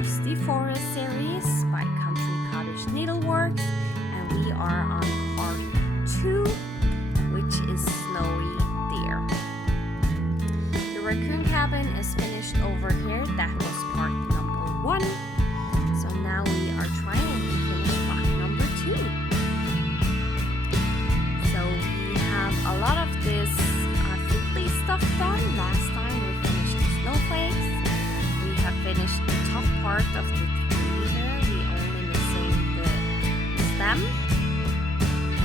Frosty Forest series by Cottage Needlework, and we are on part 2, which is Snowy Deer. The Racoon Cabin is finished over here. That was part number 1. So now we are trying to finish part number 2. So we have a lot of this fiddly stuff done. Last time we finished the snowflakes. We have finished the top part of the tree here. We only missing the stem.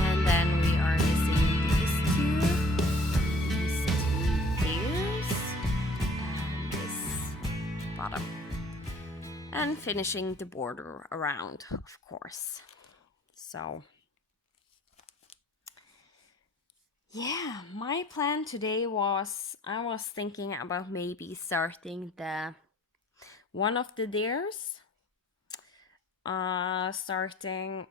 And then we are missing these two ears and this bottom. And finishing the border around, of course. So yeah, my plan today was, I was thinking about maybe starting one of the deers, starting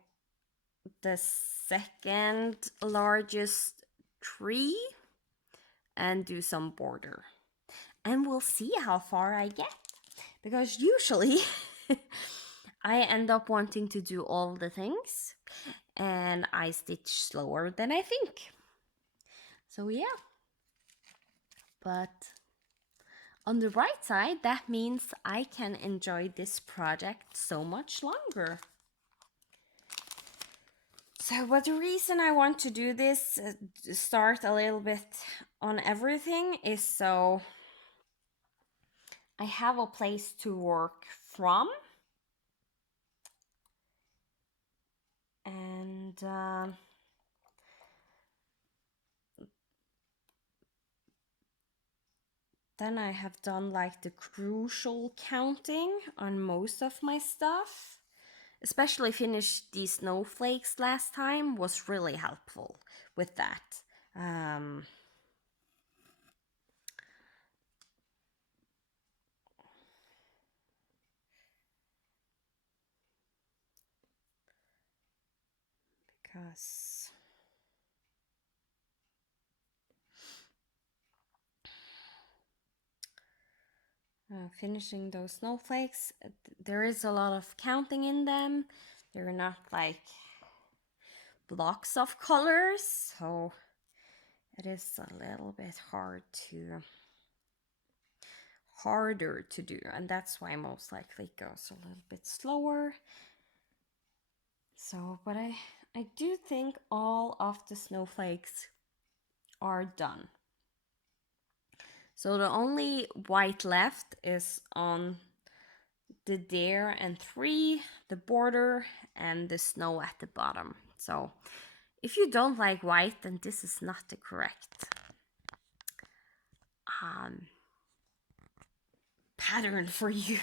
the second largest tree and do some border. And we'll see how far I get, because usually I end up wanting to do all the things and I stitch slower than I think. So yeah, but on the right side, that means I can enjoy this project so much longer. So, but the reason I want to do this, start a little bit on everything, is so I have a place to work from. And then I have done like the crucial counting on most of my stuff. Especially finished these snowflakes last time was really helpful with that. Because finishing those snowflakes, there is a lot of counting in them. They're not like blocks of colors, so it is a little bit harder to do, and that's why most likely it goes a little bit slower. So, but I do think all of the snowflakes are done. So the only white left is on the deer and 3, the border, and the snow at the bottom. So if you don't like white, then this is not the correct pattern for you.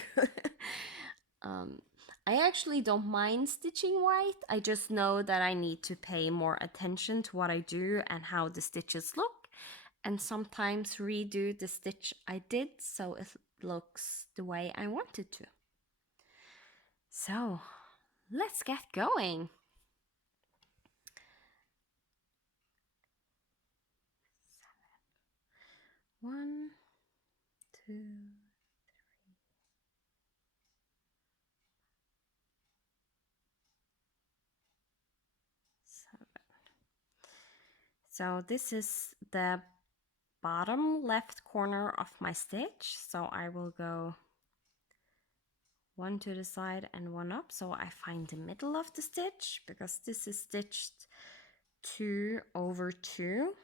I actually don't mind stitching white. I just know that I need to pay more attention to what I do and how the stitches look, and sometimes redo the stitch I did so it looks the way I want it to. So let's get going. One, 2, 7. So this is the bottom left corner of my stitch. So I will go 1 to the side and 1 up, so I find the middle of the stitch, because this is stitched 2 over 2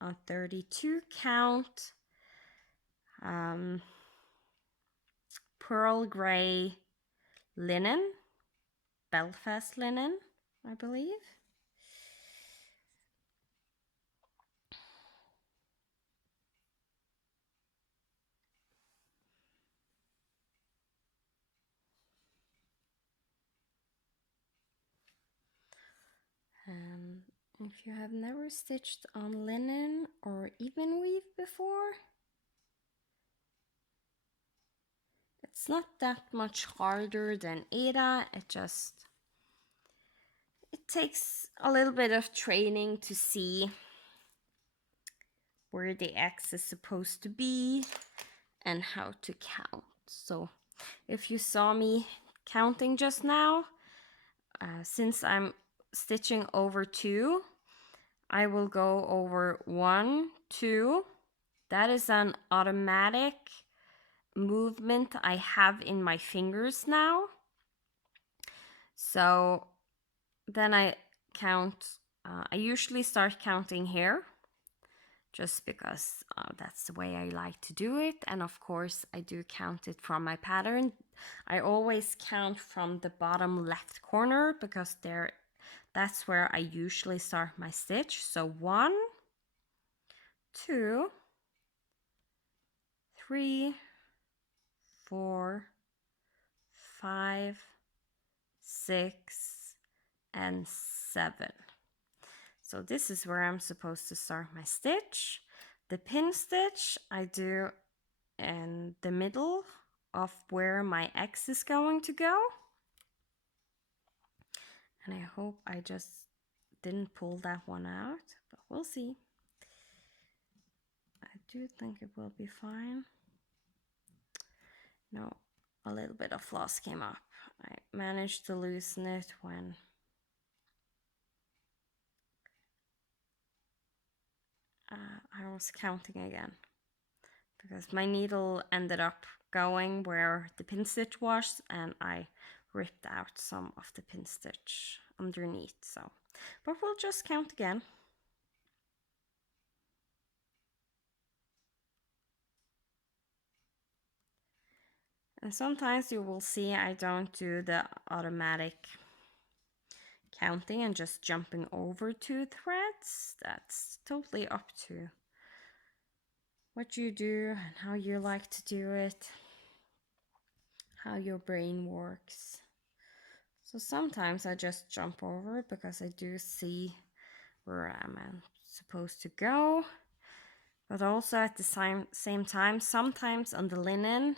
on 32 count. Pearl gray linen, Belfast linen, I believe. If you have never stitched on linen or even weave before, it's not that much harder than Ada. It takes a little bit of training to see where the X is supposed to be and how to count. So If you saw me counting just now, since I'm stitching over 2, I will go over 1, 2. That is an automatic movement I have in my fingers now. So then I count, I usually start counting here, just because that's the way I like to do it. And of course I do count it from my pattern. I always count from the bottom left corner because that's where I usually start my stitch. So 1, 2, 3, 4, 5, 6, and 7. So this is where I'm supposed to start my stitch. The pin stitch I do in the middle of where my X is going to go. And I hope I just didn't pull that one out, but we'll see. I do think it will be fine. No, a little bit of floss came up. I managed to loosen it when I was counting again, because my needle ended up going where the pin stitch was, and I ripped out some of the pin stitch underneath. So, but we'll just count again. And sometimes you will see I don't do the automatic counting and just jumping over 2 threads. That's totally up to what you do and how you like to do it, how your brain works. So sometimes I just jump over because I do see where I'm supposed to go. But also at the same time, sometimes on the linen,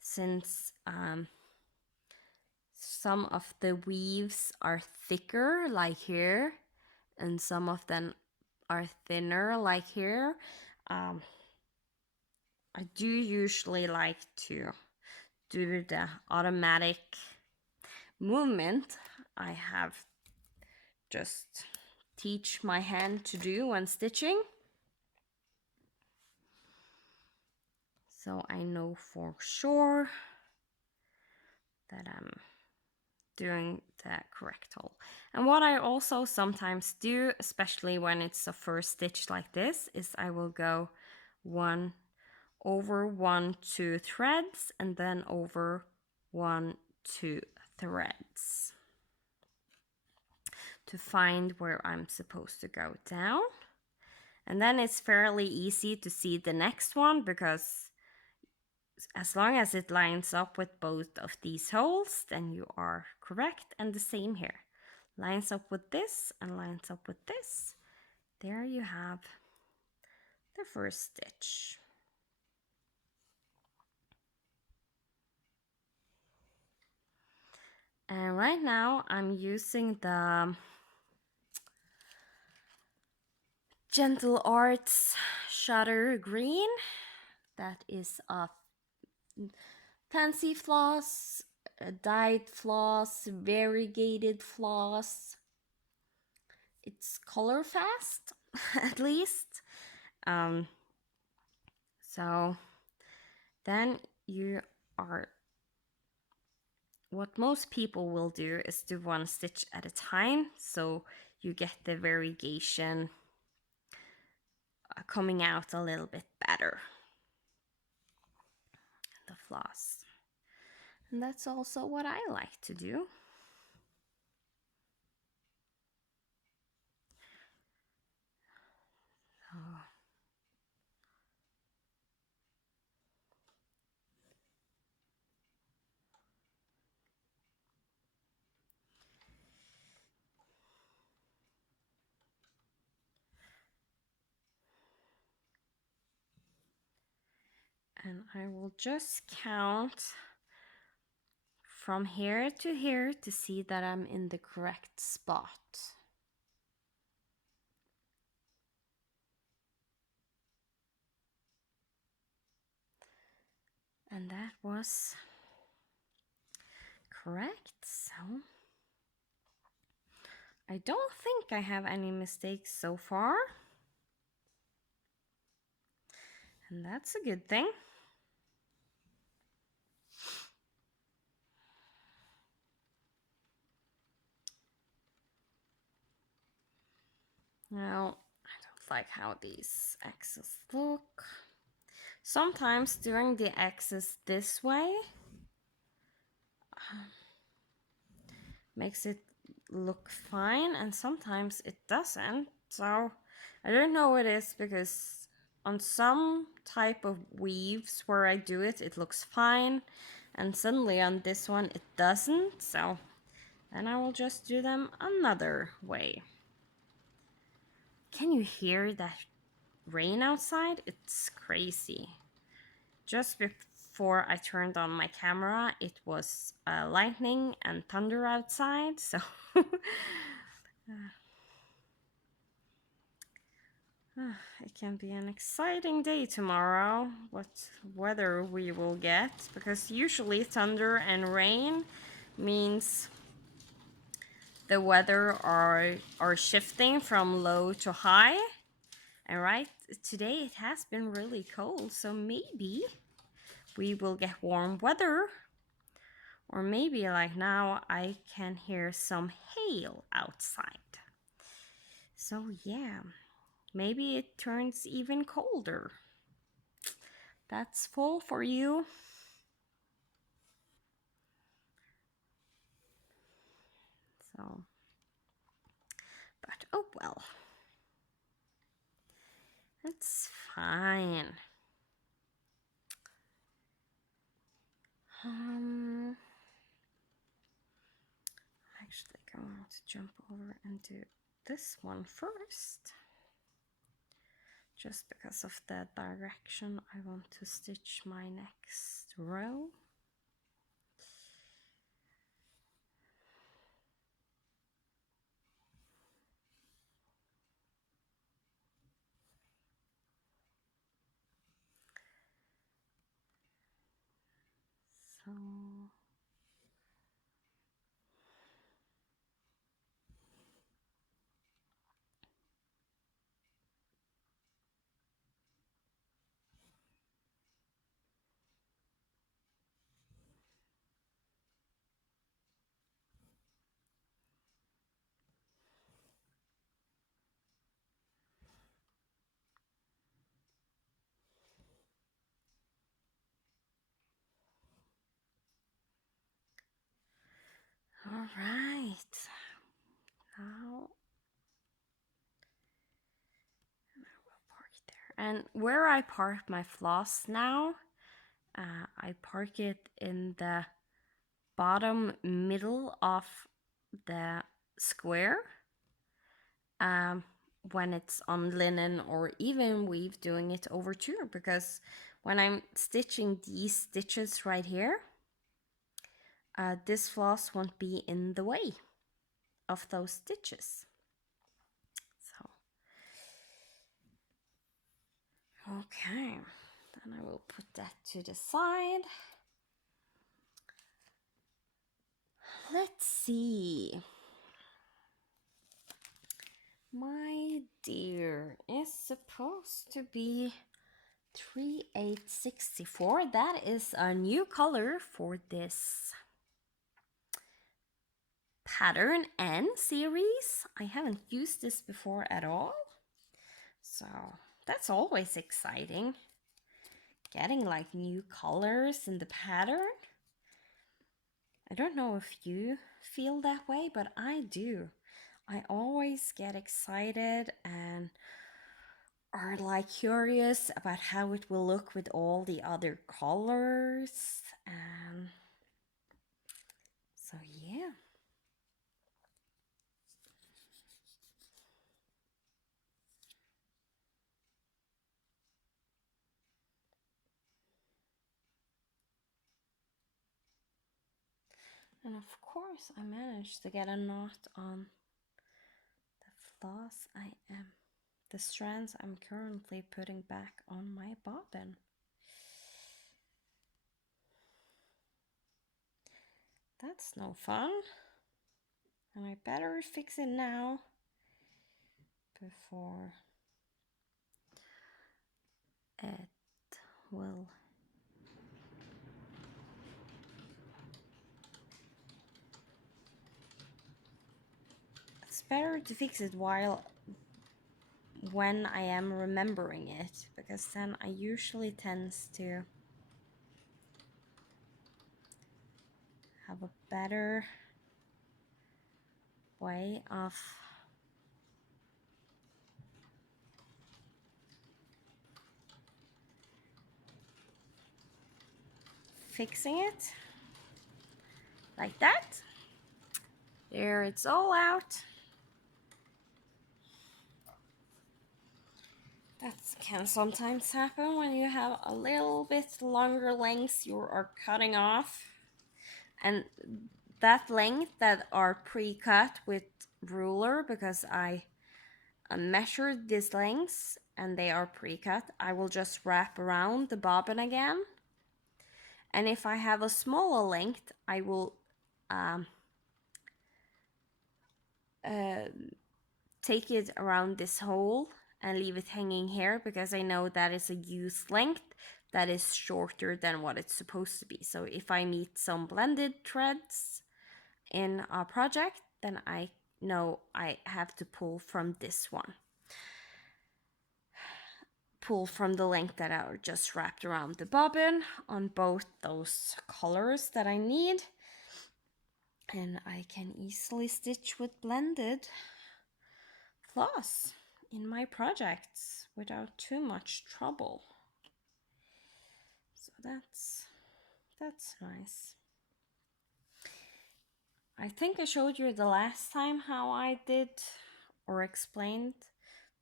since some of the weaves are thicker, like here, and some of them are thinner, like here, I do usually like to do the automatic movement I have just teach my hand to do when stitching. So I know for sure that I'm doing the correct hole. And what I also sometimes do, especially when it's a first stitch like this, is I will go over 1, 2 threads and then over 1, 2 threads to find where I'm supposed to go down. And then it's fairly easy to see the next one, because as long as it lines up with both of these holes, then you are correct. And the same here, lines up with this and lines up with this. There you have the first stitch. And right now I'm using the Gentle Arts Shutter Green. That is a fancy floss, a dyed floss, variegated floss. It's color fast, at least. So then you are, what most people will do is do 1 stitch at a time, so you get the variegation coming out a little bit better, the floss. And that's also what I like to do. And I will just count from here to see that I'm in the correct spot. And that was correct. So I don't think I have any mistakes so far. And that's a good thing. Now, I don't like how these X's look. Sometimes doing the X's this way makes it look fine, and sometimes it doesn't. So I don't know what it is, because on some type of weaves where I do it, it looks fine, and suddenly on this one it doesn't. So then I will just do them another way. Can you hear that rain outside? It's crazy. Just before I turned on my camera, it was lightning and thunder outside, so it can be an exciting day tomorrow, what weather we will get, because usually thunder and rain means the weather are shifting from low to high. And right today it has been really cold, so maybe we will get warm weather. Or maybe like now I can hear some hail outside. So yeah, maybe it turns even colder. That's fall for you. So, but oh well. It's fine. Actually going to jump over and do this one first. Just because of the direction I want to stitch my next row. So all right. Now I will park there. And where I park my floss now, I park it in the bottom middle of the square. When it's on linen or even weave, doing it over two, because when I'm stitching these stitches right here, this floss won't be in the way of those stitches. So, okay, then I will put that to the side. Let's see. My dear is supposed to be 3864. That is a new color for this pattern and series. I haven't used this before at all, so that's always exciting, getting like new colors in the pattern. I don't know if you feel that way, but I do. I always get excited and are like curious about how it will look with all the other colors, and so yeah. And of course I managed to get a knot on the floss the strands I'm currently putting back on my bobbin. That's no fun. And I better fix it now before it will. It's better to fix it when I am remembering it, because then I usually tends to have a better way of fixing it. Like that. There, it's all out. That can sometimes happen when you have a little bit longer lengths you are cutting off. And that length that are pre-cut with ruler, because I measured these lengths and they are pre-cut, I will just wrap around the bobbin again. And if I have a smaller length, I will take it around this hole and leave it hanging here, because I know that is a used length that is shorter than what it's supposed to be. So if I meet some blended threads in a project, then I know I have to pull from this one. Pull from the length that are just wrapped around the bobbin on both those colors that I need. And I can easily stitch with blended floss in my projects without too much trouble. So that's nice. I think I showed you the last time how I did or explained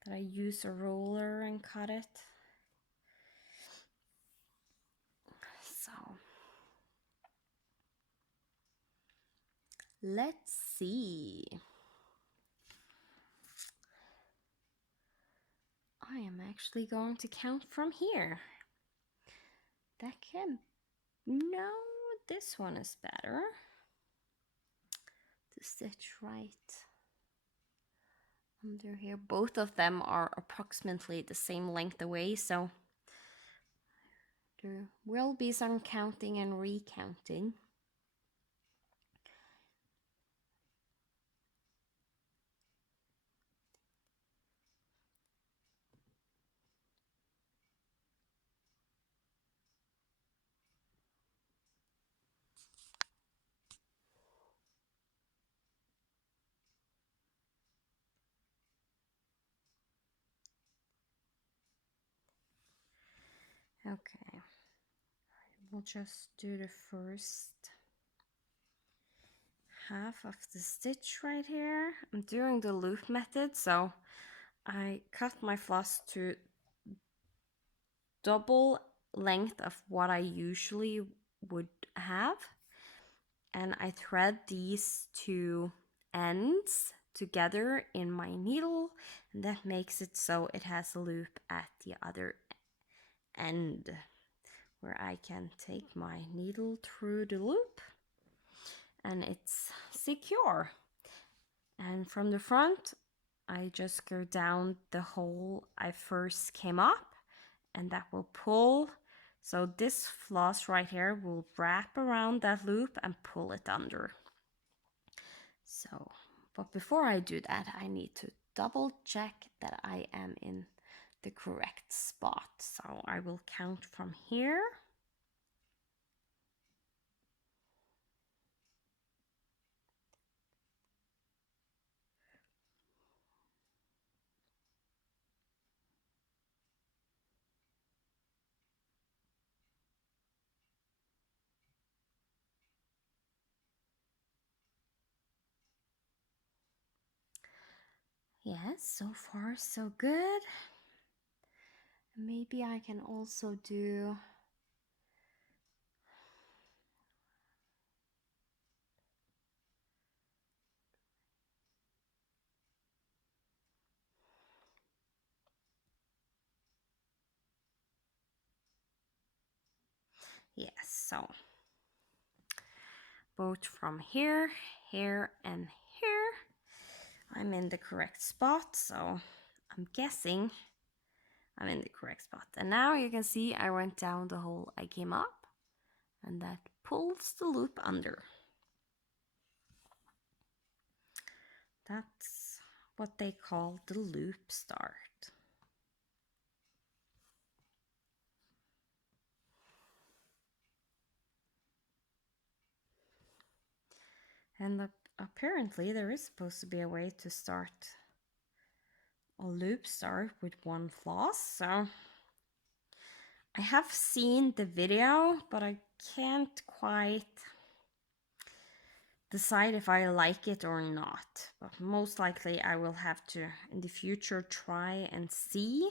that I use a ruler and cut it. So let's see. I am actually going to count from here. That can, no, this one is better to stitch right under here. Both of them are approximately the same length away, so there will be some counting and recounting. Okay, we'll just do the first half of the stitch right here. I'm doing the loop method, so I cut my floss to double length of what I usually would have, and I thread these two ends together in my needle, and that makes it so it has a loop at the other end where I can take my needle through the loop and it's secure. And from the front I just go down the hole I first came up, and that will pull. So this floss right here will wrap around that loop and pull it under. So, but before I do that, I need to double check that I am in the correct spot. So I will count from here. Yes, so far so good. Maybe I can also do yes, so both from here, here, and here. I'm in the correct spot, so I'm guessing I'm in the correct spot. And now you can see I went down the hole I came up, and that pulls the loop under. That's what they call the loop start. And apparently there is supposed to be a way to start a loop start with one floss. So I have seen the video, but I can't quite decide if I like it or not. But most likely I will have to in the future try and see.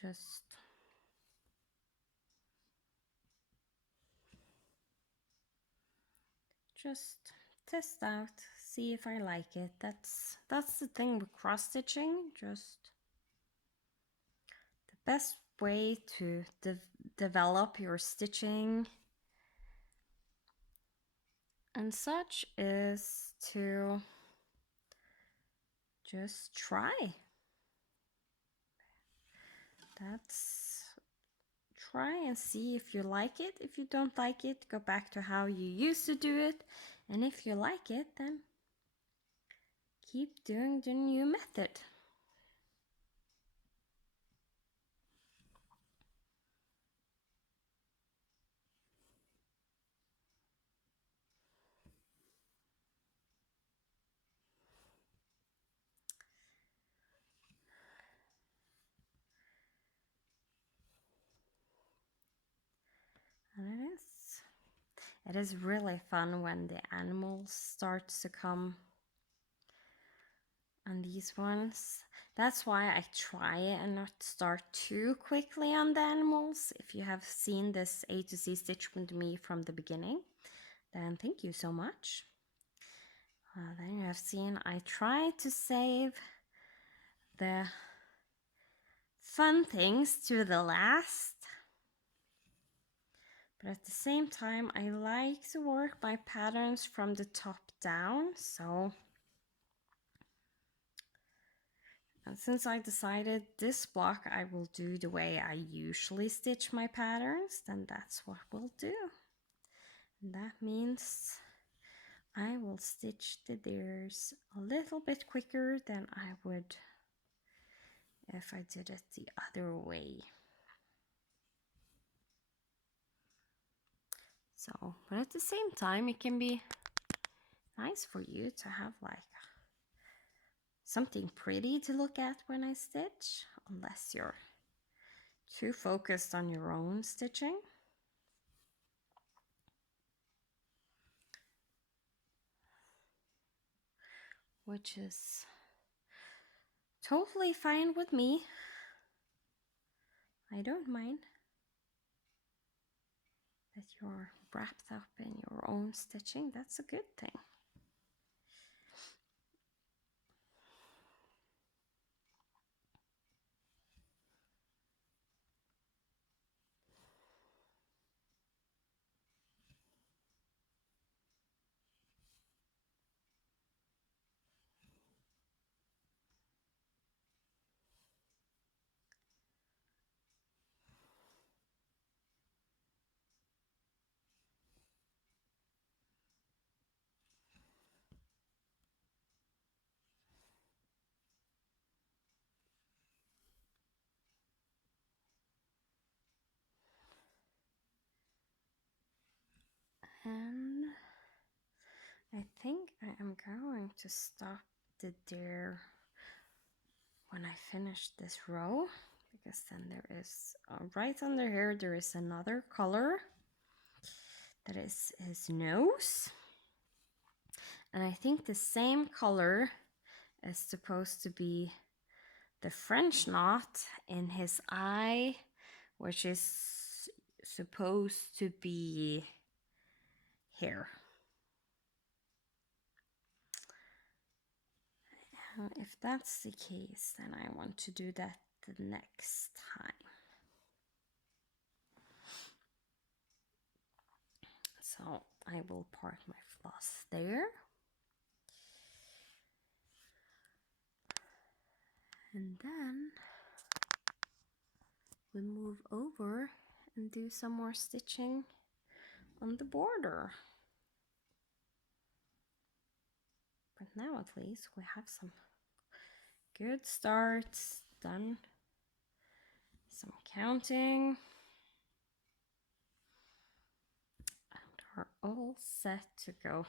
Just test out, see if I like it. That's the thing with cross stitching. Just the best way to develop your stitching and such is to just try. Try and see if you like it. If you don't like it, go back to how you used to do it. And if you like it, then keep doing the new method. And it is really fun when the animals start to come on these ones. That's why I try and not start too quickly on the animals. If you have seen this A to Z stitch with me from the beginning, then thank you so much. Then you have seen I try to save the fun things to the last. But at the same time, I like to work my patterns from the top down. And since I decided this block I will do the way I usually stitch my patterns, then that's what we'll do. And that means I will stitch the deers a little bit quicker than I would if I did it the other way. So, but at the same time, it can be nice for you to have like something pretty to look at when I stitch, unless you're too focused on your own stitching. Which is totally fine with me. I don't mind that you're wrapped up in your own stitching. That's a good thing. And I think I am going to stop the deer when I finish this row, because then there is right under here there is another color that is his nose, and I think the same color is supposed to be the French knot in his eye, which is supposed to be here. If that's the case, then I want to do that the next time. So I will park my floss there. And then we move over and do some more stitching on the border. But now at least we have some good starts done, some counting, and are all set to go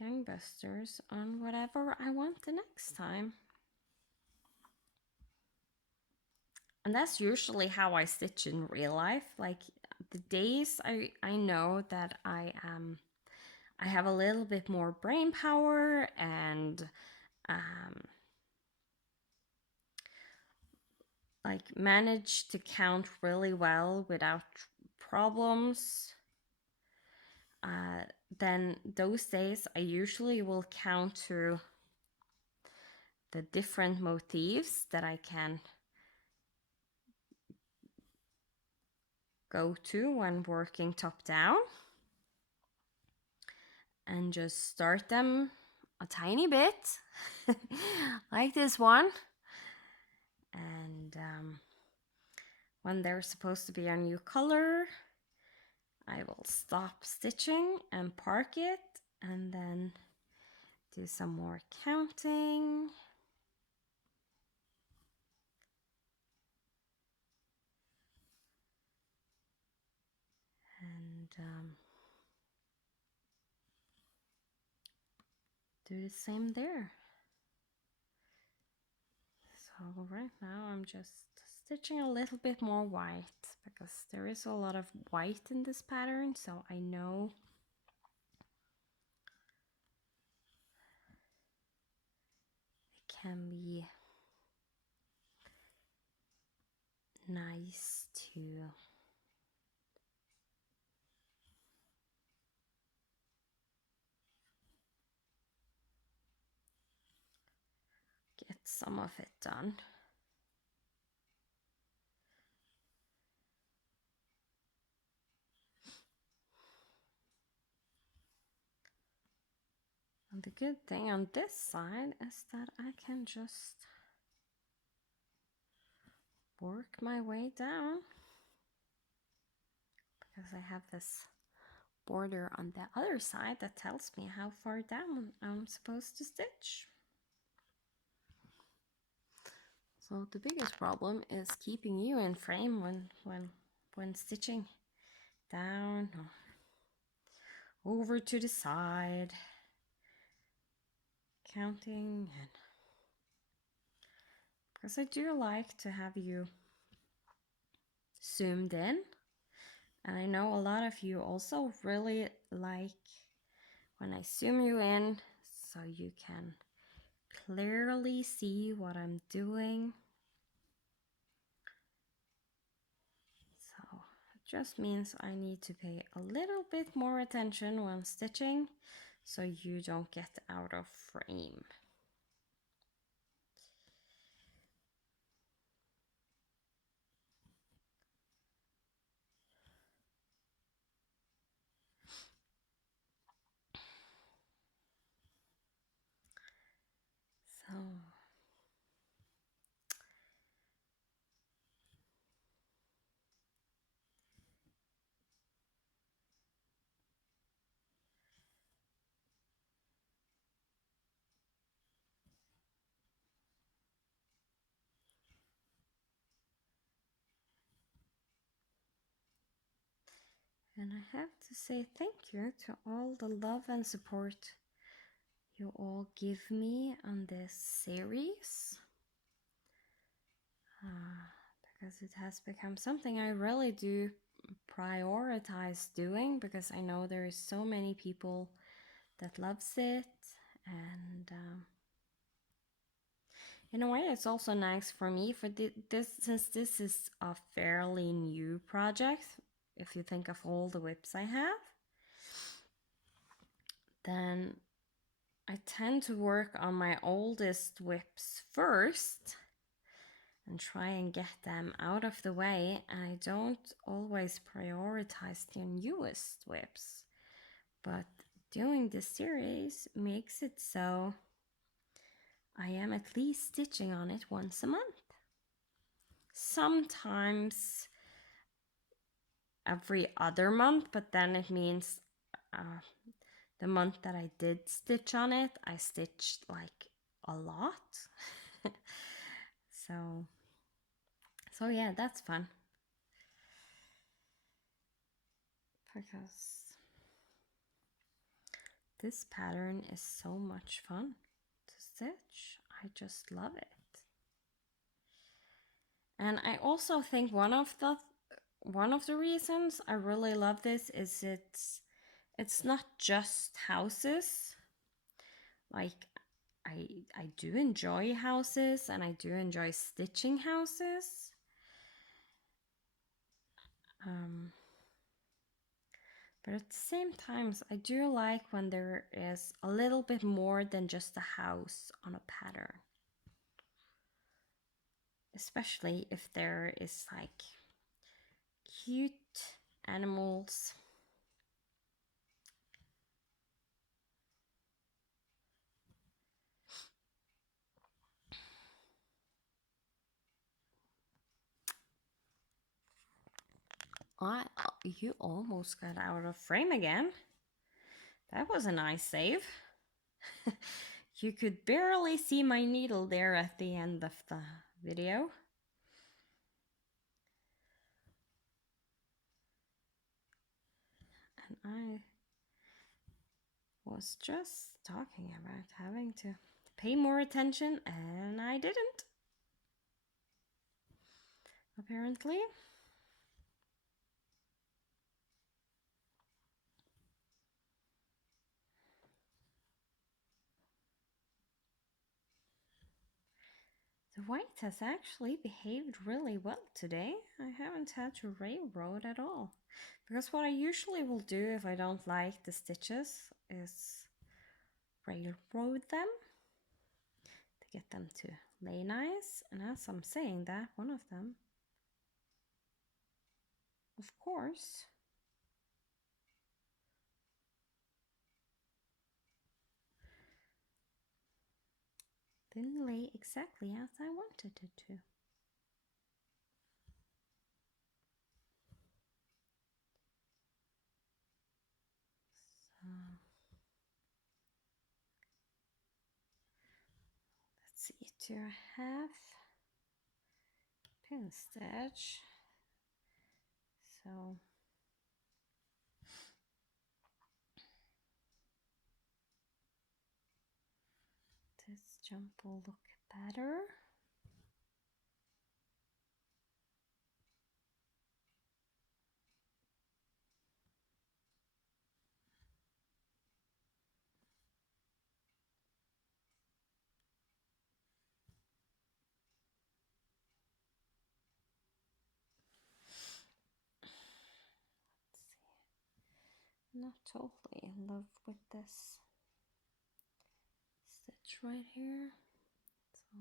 gangbusters on whatever I want the next time. And that's usually how I stitch in real life. Like the days I know that I have a little bit more brain power and like manage to count really well without problems. Then those days I usually will count through the different motifs that I can go to when working top down, and just start them a tiny bit like this one, and when they're supposed to be a new color I will stop stitching and park it, and then do some more counting. And do the same there. So right now I'm just stitching a little bit more white because there is a lot of white in this pattern, so I know it can be nice to get some of it done. And the good thing on this side is that I can just work my way down because I have this border on the other side that tells me how far down I'm supposed to stitch. So the biggest problem is keeping you in frame when stitching down or over to the side, counting, and because I do like to have you zoomed in, and I know a lot of you also really like when I zoom you in so you can clearly see what I'm doing. So it just means I need to pay a little bit more attention when stitching so you don't get out of frame. So and I have to say thank you to all the love and support you all give me on this series, because it has become something I really do prioritize doing, because I know there is so many people that loves it, and in a way it's also nice for me for this, since this is a fairly new project. If you think of all the whips I have, then I tend to work on my oldest whips first, and try and get them out of the way. I don't always prioritize their newest whips, but doing this series makes it so I am at least stitching on it once a month. Sometimes every other month, but then it means the month that I did stitch on it, I stitched like a lot. so yeah, that's fun. Because this pattern is so much fun to stitch. I just love it. And I also think one of the reasons I really love this is it's not just houses. Like I do enjoy houses and I do enjoy stitching houses. But at the same time, I do like when there is a little bit more than just a house on a pattern. Especially if there is like cute animals. You almost got out of frame again. That was a nice save. You could barely see my needle there at the end of the video. And I was just talking about having to pay more attention, and I didn't. Apparently. The white has actually behaved really well today. I haven't had to railroad at all. Because what I usually will do if I don't like the stitches is railroad them to get them to lay nice. And as I'm saying that, one of them, of course, didn't lay exactly as I wanted it to. So let's see, 2.5 pin stitch. So this jump will look better. Not totally in love with this stitch right here. So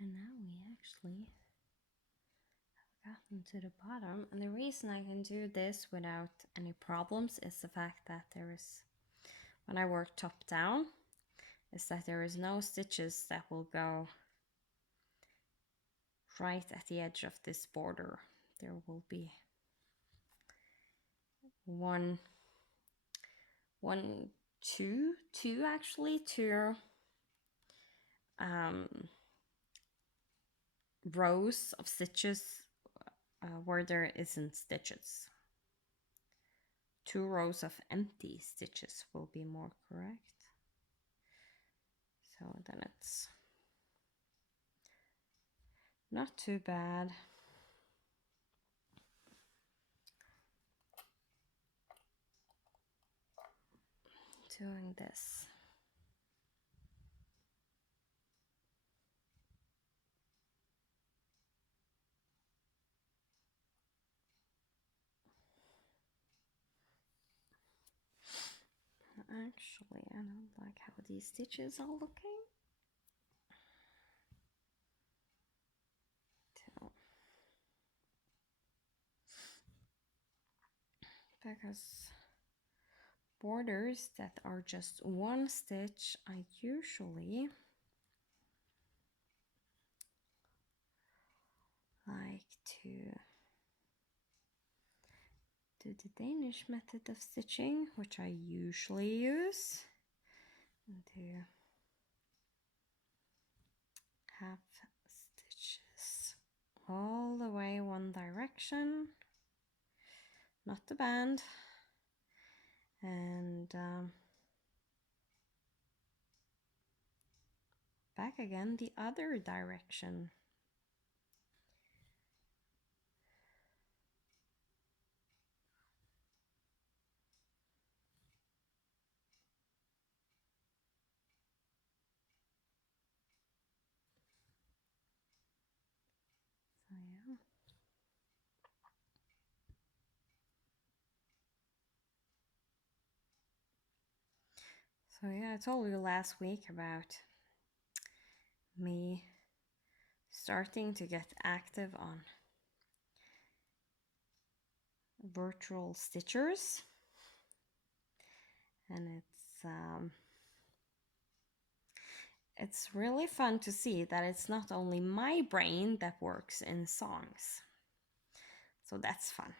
and now we actually have gotten to the bottom, and the reason I can do this without any problems is the fact that there is, when I work top down, is that there is no stitches that will go right at the edge of this border. There will be two actually, two rows of stitches where there isn't stitches. 2 rows of empty stitches will be more correct. So then it's not too bad. doing this. Actually, I don't like how these stitches are looking. Because borders that are just one stitch, I usually like to do the Danish method of stitching, which I usually use, and do half stitches all the way one direction, not the band, and back again the other direction. So yeah. So yeah, I told you last week about me starting to get active on virtual stitchers, and it's really fun to see that it's not only my brain that works in songs. So that's fun,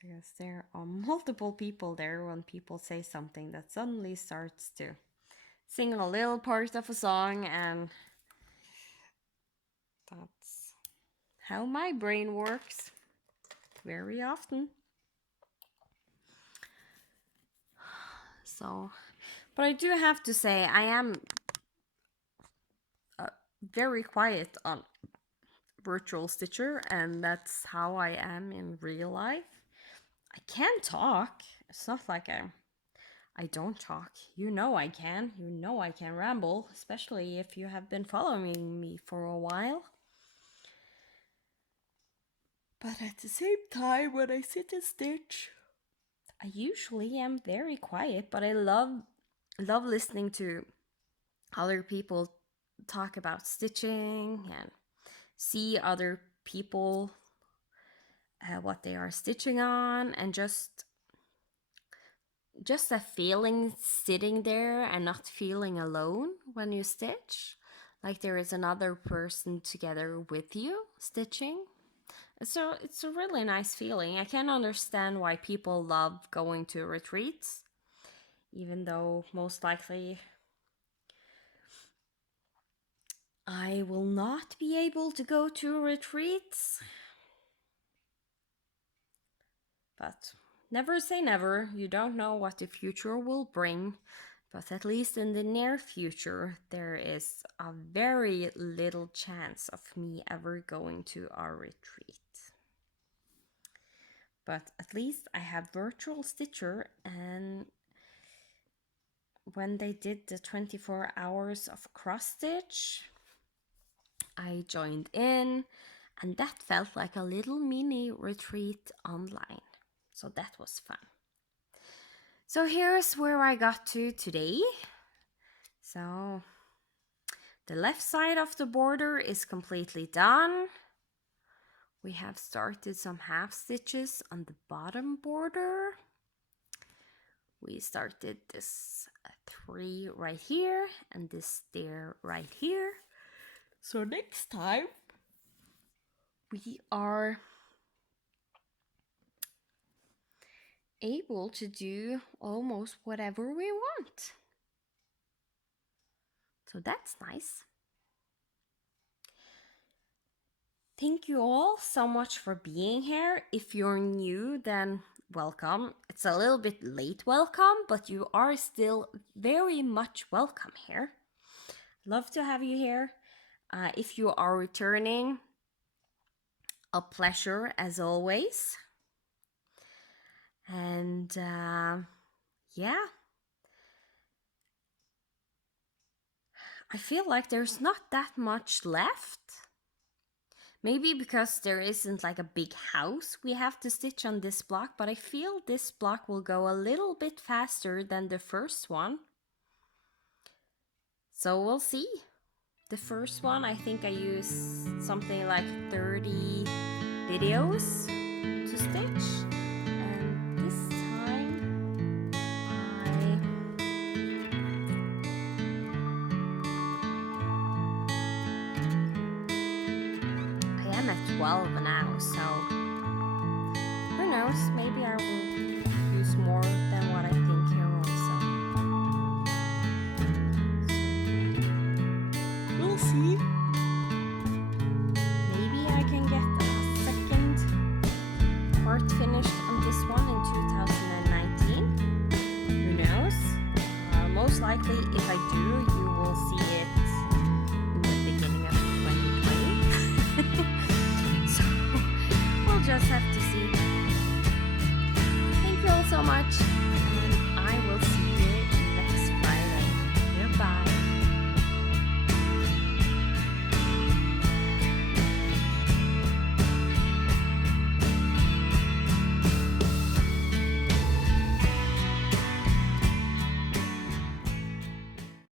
because there are multiple people there when people say something that suddenly starts to sing a little part of a song, and that's how my brain works very often. So, but I do have to say, I am very quiet on virtual stitcher, and that's how I am in real life. I can talk. It's not like I don't talk. You know I can. You know I can ramble, especially if you have been following me for a while. But at the same time, when I sit and stitch, I usually am very quiet, but I love listening to other people talk about stitching and see other people what they are stitching on, and just a feeling sitting there and not feeling alone when you stitch, like there is another person together with you stitching. So it's a really nice feeling. I can understand why people love going to retreats, even though most likely I will not be able to go to retreats. But never say never. You don't know what the future will bring. But at least in the near future, there is a very little chance of me ever going to a retreat. But at least I have virtual stitcher, and when they did the 24 hours of cross stitch, I joined in, and that felt like a little mini retreat online. So that was fun. So here's where I got to today. So the left side of the border is completely done. We have started some half stitches on the bottom border. We started this 3 right here and this stair right here. So next time we are able to do almost whatever we want. So that's nice. Thank you all so much for being here. If you're new, then welcome. It's a little bit late welcome, but you are still very much welcome here. Love to have you here. If you are returning, a pleasure as always. And yeah, I feel like there's not that much left. Maybe because there isn't like a big house we have to stitch on this block, but I feel this block will go a little bit faster than the first one. So we'll see. The first one, I think I used something like 30 videos to stitch. And this time, I am at 12 now, so who knows, maybe I will use more than what I think here also. So, we'll see. Maybe I can get a second part finished on this one in 2019. Who knows? Most likely, if I do, you will see it in the beginning of 2020. So we'll just have to see. Thank you all so much.